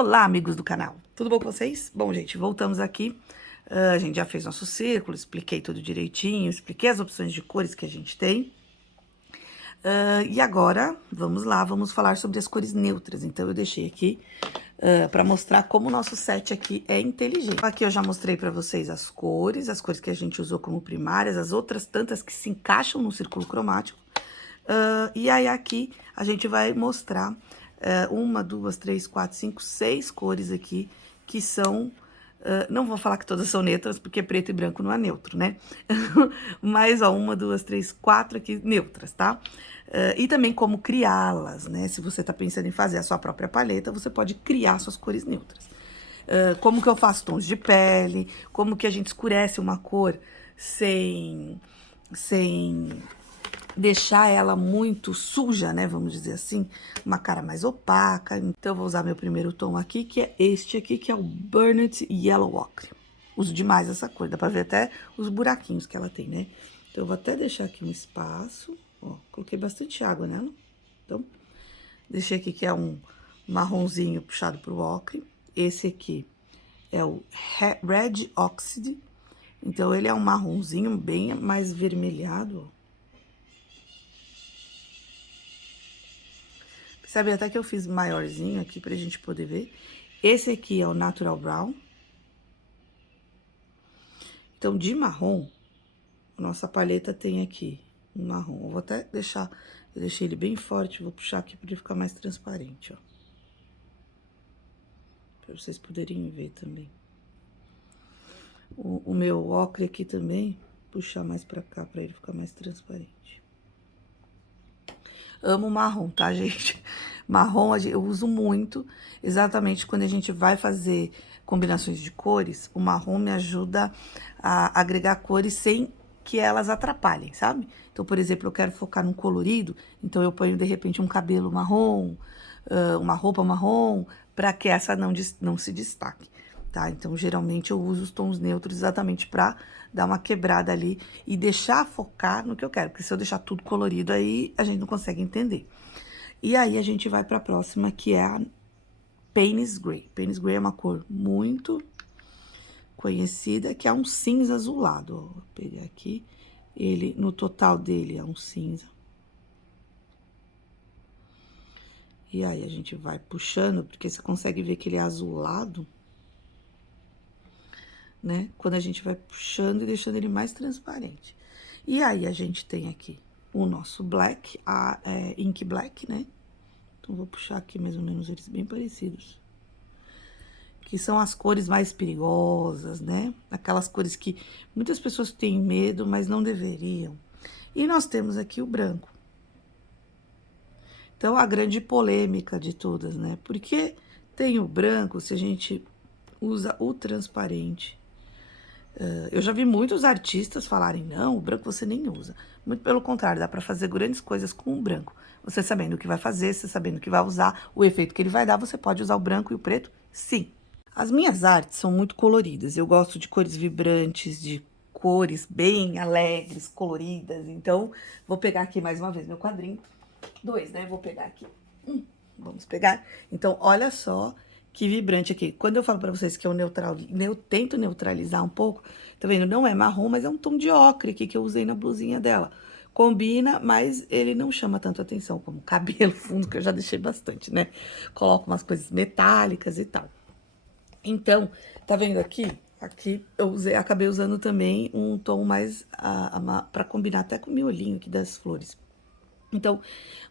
Olá, amigos do canal, tudo bom com vocês? Bom, gente, voltamos aqui, a gente já fez nosso círculo, expliquei tudo direitinho, expliquei as opções de cores que a gente tem. E agora, vamos lá, vamos falar sobre as cores neutras. Então, eu deixei aqui para mostrar como o nosso set aqui é inteligente. Aqui eu já mostrei para vocês as cores que a gente usou como primárias, as outras tantas que se encaixam no círculo cromático. E aí aqui a gente vai mostrar uma, duas, três, quatro, cinco, seis cores aqui que são... não vou falar que todas são neutras, porque preto e branco não é neutro, né? Mas, ó, uma, duas, três, quatro aqui neutras, tá? E também como criá-las, né? Se você tá pensando em fazer a sua própria paleta, você pode criar suas cores neutras. Como que eu faço tons de pele, como que a gente escurece uma cor sem deixar ela muito suja, né, vamos dizer assim, uma cara mais opaca. Então, eu vou usar meu primeiro tom aqui, que é este aqui, que é o Burnt Yellow Ochre. Uso demais essa cor, dá pra ver até os buraquinhos que ela tem, né? Então, eu vou até deixar aqui um espaço, ó, coloquei bastante água nela. Então, deixei aqui que é um marronzinho puxado pro ocre. Esse aqui é o Red Oxide, então, ele é um marronzinho bem mais vermelhado, ó. Sabe, até que eu fiz maiorzinho aqui pra gente poder ver. Esse aqui é o Natural Brown. Então, de marrom, nossa paleta tem aqui um marrom. Eu vou até deixar, eu deixei ele bem forte, vou puxar aqui pra ele ficar mais transparente, ó. Pra vocês poderem ver também. O meu ocre aqui também, puxar mais pra cá, pra ele ficar mais transparente. Amo marrom, tá, gente? Marrom eu uso muito, exatamente quando a gente vai fazer combinações de cores, o marrom me ajuda a agregar cores sem que elas atrapalhem, sabe? Então, por exemplo, eu quero focar num colorido, então eu ponho, de repente, um cabelo marrom, uma roupa marrom, para que essa não se destaque, tá? Então, geralmente, eu uso os tons neutros exatamente para dar uma quebrada ali e deixar focar no que eu quero, porque se eu deixar tudo colorido, aí a gente não consegue entender. E aí, a gente vai pra próxima, que é a Payne's Gray. Payne's Gray é uma cor muito conhecida, que é um cinza azulado, ó. Vou pegar aqui, ele, no total dele, é um cinza. E aí, a gente vai puxando, porque você consegue ver que ele é azulado, né? Quando a gente vai puxando e deixando ele mais transparente. E aí, a gente tem aqui o nosso black, ink black, né? Então, vou puxar aqui mais ou menos eles bem parecidos. Que são as cores mais perigosas, né? Aquelas cores que muitas pessoas têm medo, mas não deveriam. E nós temos aqui o branco. Então, a grande polêmica de todas, né? Porque tem o branco se a gente usa o transparente. Eu já vi muitos artistas falarem, não, o branco você nem usa. Muito pelo contrário, dá pra fazer grandes coisas com o branco. Você sabendo o que vai fazer, você sabendo o que vai usar, o efeito que ele vai dar, você pode usar o branco e o preto? Sim. As minhas artes são muito coloridas, eu gosto de cores vibrantes, de cores bem alegres, coloridas. Então, vou pegar aqui mais uma vez meu quadrinho. Dois, né? Vou pegar aqui. Vamos pegar. Então, olha só que vibrante aqui. Quando eu falo pra vocês que é o neutral, eu tento neutralizar um pouco, tá vendo? Não é marrom, mas é um tom de ocre aqui que eu usei na blusinha dela. Combina, mas ele não chama tanto atenção como cabelo fundo, que eu já deixei bastante, né? Coloco umas coisas metálicas e tal. Então, tá vendo aqui? Aqui eu acabei usando também um tom mais pra combinar até com o miolinho aqui das flores. Então,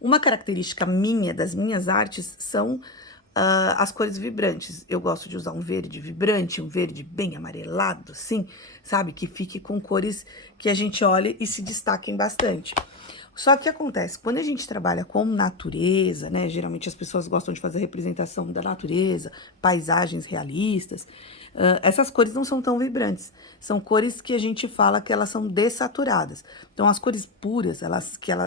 uma característica minha, das minhas artes, são as cores vibrantes. Eu gosto de usar um verde vibrante, um verde bem amarelado, assim, sabe? Que fique com cores que a gente olhe e se destaquem bastante. Só que acontece, quando a gente trabalha com natureza, né? Geralmente as pessoas gostam de fazer representação da natureza, paisagens realistas. Essas cores não são tão vibrantes. São cores que a gente fala que elas são dessaturadas. Então, as cores puras,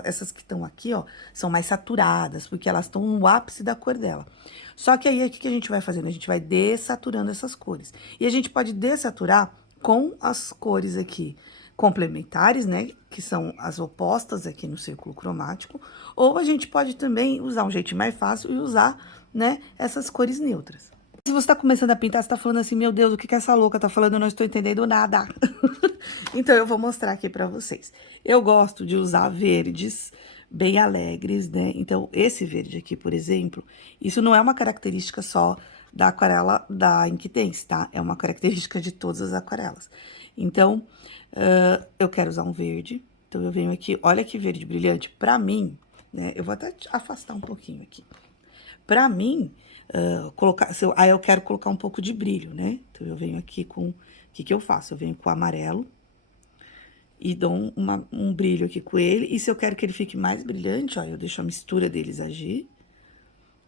essas que estão aqui, ó, são mais saturadas, porque elas estão no ápice da cor dela. Só que aí, o que a gente vai fazendo? A gente vai dessaturando essas cores. E a gente pode dessaturar com as cores aqui complementares, né, que são as opostas aqui no círculo cromático, ou a gente pode também usar um jeitinho mais fácil e usar, né, essas cores neutras. Se você tá começando a pintar, você tá falando assim, meu Deus, o que que essa louca tá falando? Eu não estou entendendo nada. Então, eu vou mostrar aqui pra vocês. Eu gosto de usar verdes bem alegres, né? Então, esse verde aqui, por exemplo, isso não é uma característica só da aquarela da Inktense, tá? É uma característica de todas as aquarelas. Então, eu quero usar um verde. Então, eu venho aqui, olha que verde brilhante. Pra mim, né? Eu vou até afastar um pouquinho aqui. Pra mim, aí eu quero colocar um pouco de brilho, né? Então, eu venho aqui com... O que que eu faço? Eu venho com o amarelo e dou um brilho aqui com ele. E se eu quero que ele fique mais brilhante, ó, eu deixo a mistura deles agir.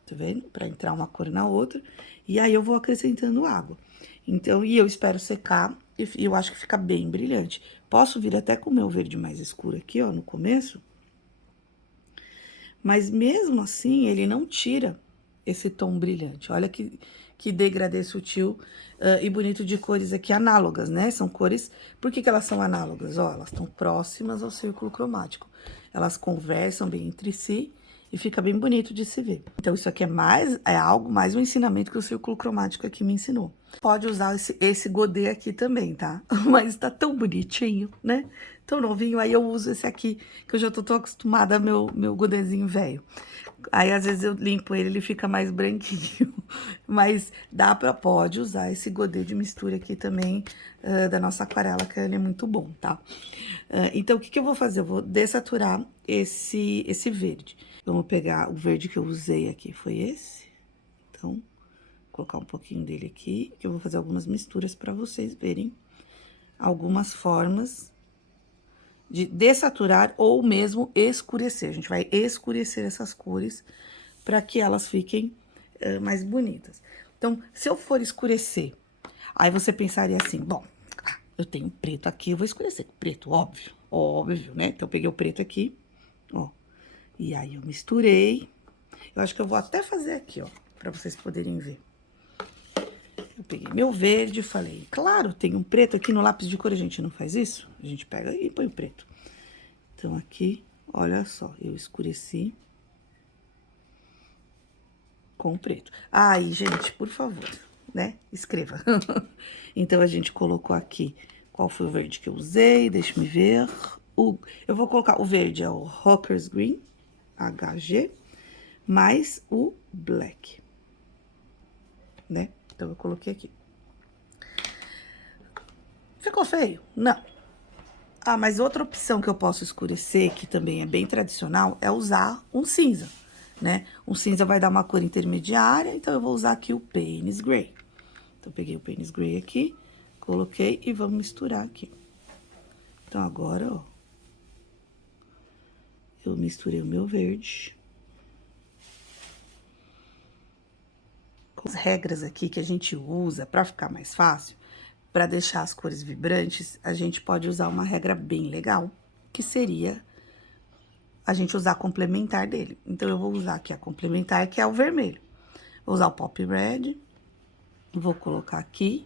Tá vendo? Pra entrar uma cor na outra. E aí, eu vou acrescentando água. Então, e eu espero secar e eu acho que fica bem brilhante. Posso vir até com o meu verde mais escuro aqui, ó, no começo. Mas mesmo assim, ele não tira esse tom brilhante. Olha que degradê sutil e bonito de cores aqui análogas, né? São cores... Por que que elas são análogas? Ó, elas estão próximas ao círculo cromático. Elas conversam bem entre si e fica bem bonito de se ver. Então, isso aqui é algo mais um ensinamento que o círculo cromático aqui me ensinou. Pode usar esse godê aqui também, tá? Mas tá tão bonitinho, né? Tão novinho, aí eu uso esse aqui, que eu já tô tão acostumada ao meu godêzinho velho. Aí, às vezes, eu limpo ele, ele fica mais branquinho. Mas pode usar esse godê de mistura aqui também, da nossa aquarela, que ele é muito bom, tá? Então, o que que eu vou fazer? Eu vou dessaturar esse verde. Vamos pegar o verde que eu usei aqui, foi esse. Então, vou colocar um pouquinho dele aqui, que eu vou fazer algumas misturas pra vocês verem algumas formas de dessaturar ou mesmo escurecer. A gente vai escurecer essas cores para que elas fiquem mais bonitas. Então, se eu for escurecer, aí você pensaria assim, bom, eu tenho preto aqui, eu vou escurecer com preto, óbvio, óbvio, né? Então, eu peguei o preto aqui, ó, e aí eu misturei. Eu acho que eu vou até fazer aqui, ó, para vocês poderem ver. Eu peguei meu verde e falei, claro, tem um preto aqui no lápis de cor, a gente não faz isso? A gente pega e põe o preto. Então, aqui, olha só, eu escureci com o preto. Aí, gente, por favor, né? Escreva. Então, a gente colocou aqui qual foi o verde que eu usei, deixa-me ver. Eu vou colocar o verde, é o Hawker's Green, HG, mais o Black, né? Então, eu coloquei aqui. Ficou feio? Não. Ah, mas outra opção que eu posso escurecer, que também é bem tradicional, é usar um cinza, né? Um cinza vai dar uma cor intermediária, então eu vou usar aqui o Payne's Gray. Então, eu peguei o Payne's Gray aqui, coloquei e vamos misturar aqui. Então, agora, ó, eu misturei o meu verde. Com as regras aqui que a gente usa para ficar mais fácil, para deixar as cores vibrantes, a gente pode usar uma regra bem legal, que seria a gente usar a complementar dele. Então, eu vou usar aqui a complementar, que é o vermelho. Vou usar o Pop Red, vou colocar aqui.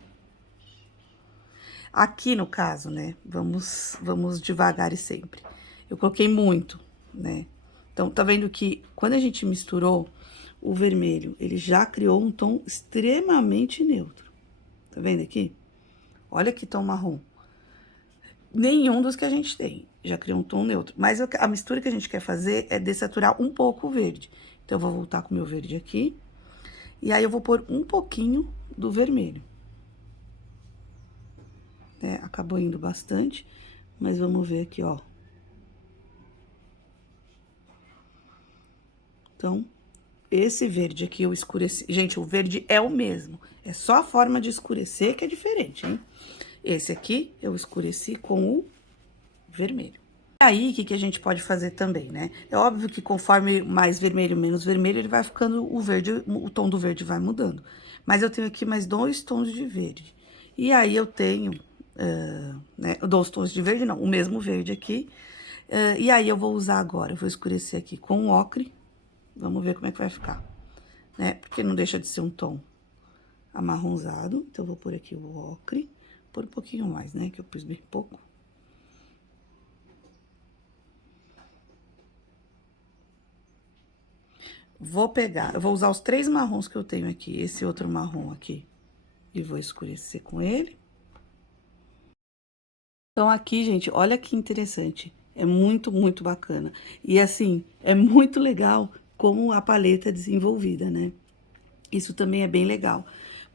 Aqui, no caso, né, vamos devagar e sempre. Eu coloquei muito, né? Então, tá vendo que quando a gente misturou o vermelho, ele já criou um tom extremamente neutro. Tá vendo aqui? Olha que tom marrom. Nenhum dos que a gente tem já criou um tom neutro. Mas a mistura que a gente quer fazer é dessaturar um pouco o verde. Então, eu vou voltar com o meu verde aqui. E aí, eu vou pôr um pouquinho do vermelho. Né? Acabou indo bastante, mas vamos ver aqui, ó. Então, esse verde aqui eu escureci. Gente, o verde é o mesmo. É só a forma de escurecer que é diferente, hein? Esse aqui eu escureci com o vermelho. E aí, o que a gente pode fazer também, né? É óbvio que conforme mais vermelho, menos vermelho, ele vai ficando o verde, o tom do verde vai mudando. Mas eu tenho aqui mais 2 tons de verde. E aí, eu tenho, né, 2 tons de verde, não, o mesmo verde aqui. E aí, eu vou usar agora, eu vou escurecer aqui com o ocre. Vamos ver como é que vai ficar, né? Porque não deixa de ser um tom amarronzado. Então, eu vou pôr aqui o ocre. Pôr um pouquinho mais, né? Que eu pus bem pouco. Vou pegar, eu vou usar os 3 marrons que eu tenho aqui, esse outro marrom aqui, e vou escurecer com ele. Então, aqui, gente, olha que interessante. É muito, muito bacana. E, assim, é muito legal como a paleta é desenvolvida, né? Isso também é bem legal.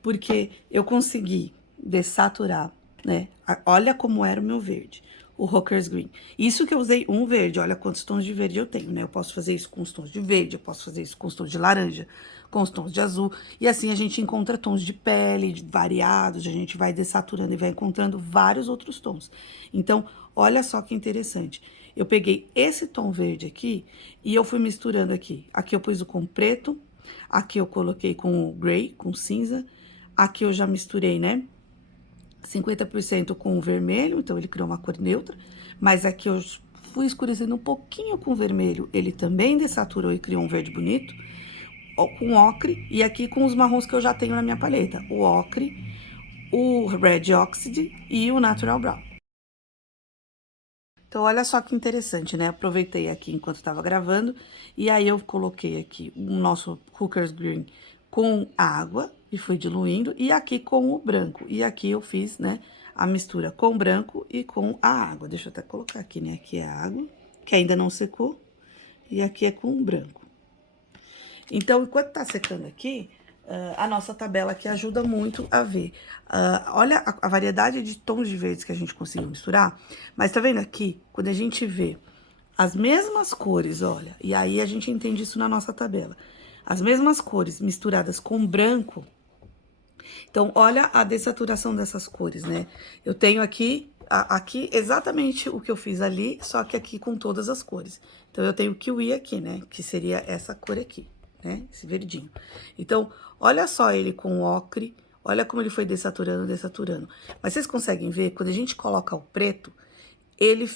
Porque eu consegui dessaturar, né? Olha como era o meu verde, o Hooker's Green. Isso que eu usei um verde, olha quantos tons de verde eu tenho, né? Eu posso fazer isso com os tons de verde, eu posso fazer isso com os tons de laranja, com os tons de azul. E assim a gente encontra tons de pele variados, a gente vai dessaturando e vai encontrando vários outros tons. Então, olha só que interessante. Eu peguei esse tom verde aqui e eu fui misturando aqui. Aqui eu pus o com preto, aqui eu coloquei com o gray, com cinza. Aqui eu já misturei, né? 50% com o vermelho, então ele criou uma cor neutra. Mas aqui eu fui escurecendo um pouquinho com o vermelho, ele também dessaturou e criou um verde bonito. Com ocre, e aqui com os marrons que eu já tenho na minha paleta. O ocre, o Red Oxide e o Natural Brown. Então, olha só que interessante, né? Aproveitei aqui enquanto estava gravando, e aí eu coloquei aqui o nosso Hooker's Green com água, e fui diluindo, e aqui com o branco. E aqui eu fiz, né, a mistura com o branco e com a água. Deixa eu até colocar aqui, né? Aqui é a água, que ainda não secou, e aqui é com o branco. Então, enquanto tá secando aqui, a nossa tabela aqui ajuda muito a ver. Olha a variedade de tons de verdes que a gente conseguiu misturar. Mas tá vendo aqui? Quando a gente vê as mesmas cores, olha, e aí a gente entende isso na nossa tabela. As mesmas cores misturadas com branco. Então, olha a dessaturação dessas cores, né? Eu tenho aqui, aqui exatamente o que eu fiz ali, só que aqui com todas as cores. Então, eu tenho kiwi aqui, né? Que seria essa cor aqui, né? Esse verdinho. Então, olha só ele com ocre, olha como ele foi dessaturando, dessaturando. Mas vocês conseguem ver, quando a gente coloca o preto, ele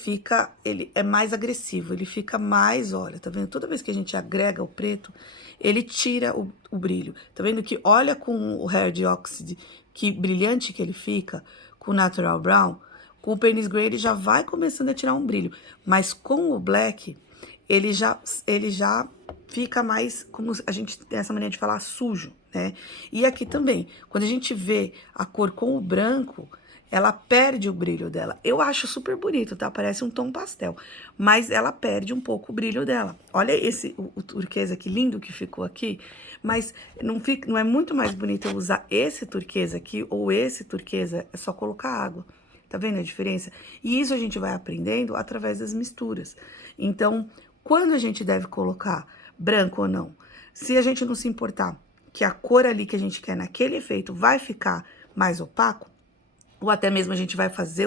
é mais agressivo, ele fica mais, olha, tá vendo? Toda vez que a gente agrega o preto, ele tira o brilho. Tá vendo que olha com o Red Oxide, que brilhante que ele fica, com o Natural Brown, com o Payne's Gray ele já vai começando a tirar um brilho, mas com o Black, ele já fica mais, como a gente tem essa maneira de falar, sujo, né? E aqui também, quando a gente vê a cor com o branco, ela perde o brilho dela. Eu acho super bonito, tá? Parece um tom pastel, mas ela perde um pouco o brilho dela. Olha o turquesa que lindo que ficou aqui, mas não é muito mais bonito eu usar esse turquesa aqui ou esse turquesa, é só colocar água. Tá vendo a diferença? E isso a gente vai aprendendo através das misturas. Então, quando a gente deve colocar branco ou não? Se a gente não se importar que a cor ali que a gente quer naquele efeito vai ficar mais opaco, ou até mesmo a gente vai fazer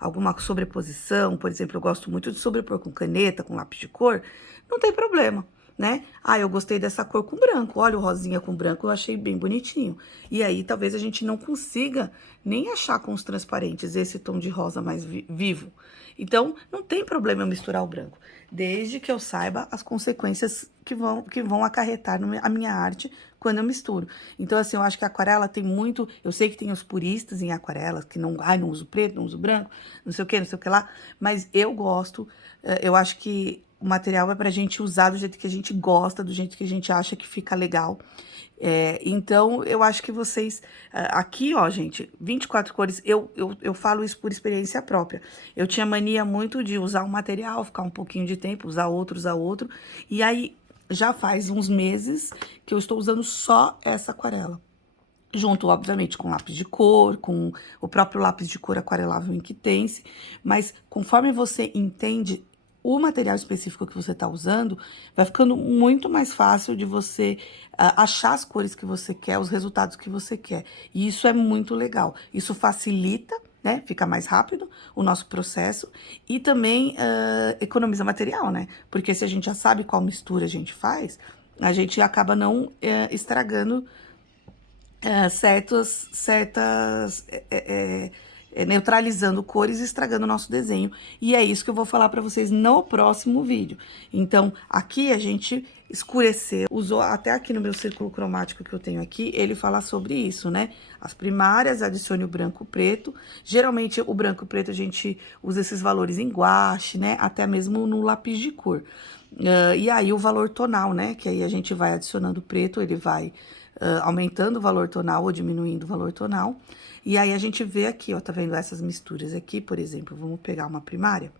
alguma sobreposição, por exemplo, eu gosto muito de sobrepor com caneta, com lápis de cor, não tem problema, né? Ah, eu gostei dessa cor com branco, olha o rosinha com branco, eu achei bem bonitinho. E aí, talvez a gente não consiga nem achar com os transparentes esse tom de rosa mais vivo. Então, não tem problema eu misturar o branco, desde que eu saiba as consequências que vão acarretar a minha arte quando eu misturo. Então, assim, eu acho que a aquarela tem muito... Eu sei que tem os puristas em aquarela, que não uso preto, não uso branco, não sei o que lá. Mas eu gosto, eu acho que o material é pra gente usar do jeito que a gente gosta, do jeito que a gente acha que fica legal. Então, eu acho que vocês... aqui, ó, gente, 24 cores, eu falo isso por experiência própria. Eu tinha mania muito de usar um material, ficar um pouquinho de tempo, usar outro. E aí, já faz uns meses que eu estou usando só essa aquarela. Junto, obviamente, com lápis de cor, com o próprio lápis de cor aquarelável Inquitense. Mas conforme você entende o material específico que você está usando, vai ficando muito mais fácil de você achar as cores que você quer, os resultados que você quer. E isso é muito legal. Isso facilita, né? Fica mais rápido o nosso processo e também economiza material, né? Porque se a gente já sabe qual mistura a gente faz, a gente acaba não estragando neutralizando cores e estragando o nosso desenho. E é isso que eu vou falar para vocês no próximo vídeo. Então, aqui a gente escureceu, usou até aqui no meu círculo cromático que eu tenho aqui, ele fala sobre isso, né? As primárias, adicione o branco e o preto. Geralmente, o branco e o preto a gente usa esses valores em guache, né? Até mesmo no lápis de cor. E aí o valor tonal, né? Que aí a gente vai adicionando preto, ele vai aumentando o valor tonal ou diminuindo o valor tonal. E aí a gente vê aqui, ó, tá vendo essas misturas aqui, por exemplo, vamos pegar uma primária,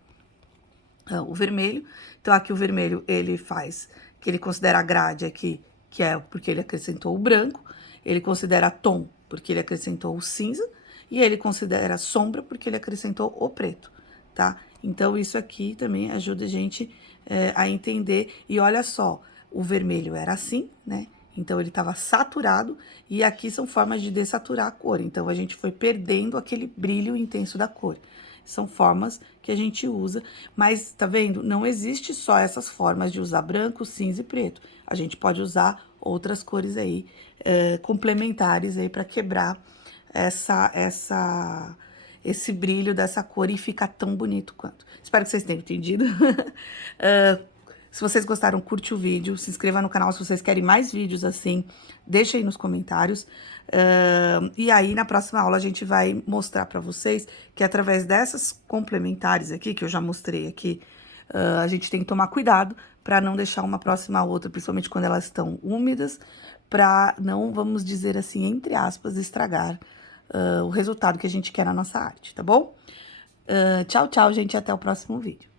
o vermelho. Então aqui o vermelho ele faz, que ele considera a grade aqui, que é porque ele acrescentou o branco, ele considera tom, porque ele acrescentou o cinza, e ele considera sombra, porque ele acrescentou o preto, tá? Então, isso aqui também ajuda a gente a entender. E olha só, o vermelho era assim, né? Então, ele estava saturado, e aqui são formas de dessaturar a cor. Então, a gente foi perdendo aquele brilho intenso da cor. São formas que a gente usa, mas tá vendo? Não existe só essas formas de usar branco, cinza e preto. A gente pode usar outras cores aí, complementares aí, para quebrar esse brilho dessa cor e ficar tão bonito quanto. Espero que vocês tenham entendido. Se vocês gostaram, curte o vídeo, se inscreva no canal se vocês querem mais vídeos assim, deixa aí nos comentários. E aí, na próxima aula, a gente vai mostrar pra vocês que através dessas complementares aqui, que eu já mostrei aqui, a gente tem que tomar cuidado para não deixar uma próxima a outra, principalmente quando elas estão úmidas, para não, vamos dizer assim, entre aspas, estragar o resultado que a gente quer na nossa arte, tá bom? Tchau, tchau, gente, até o próximo vídeo.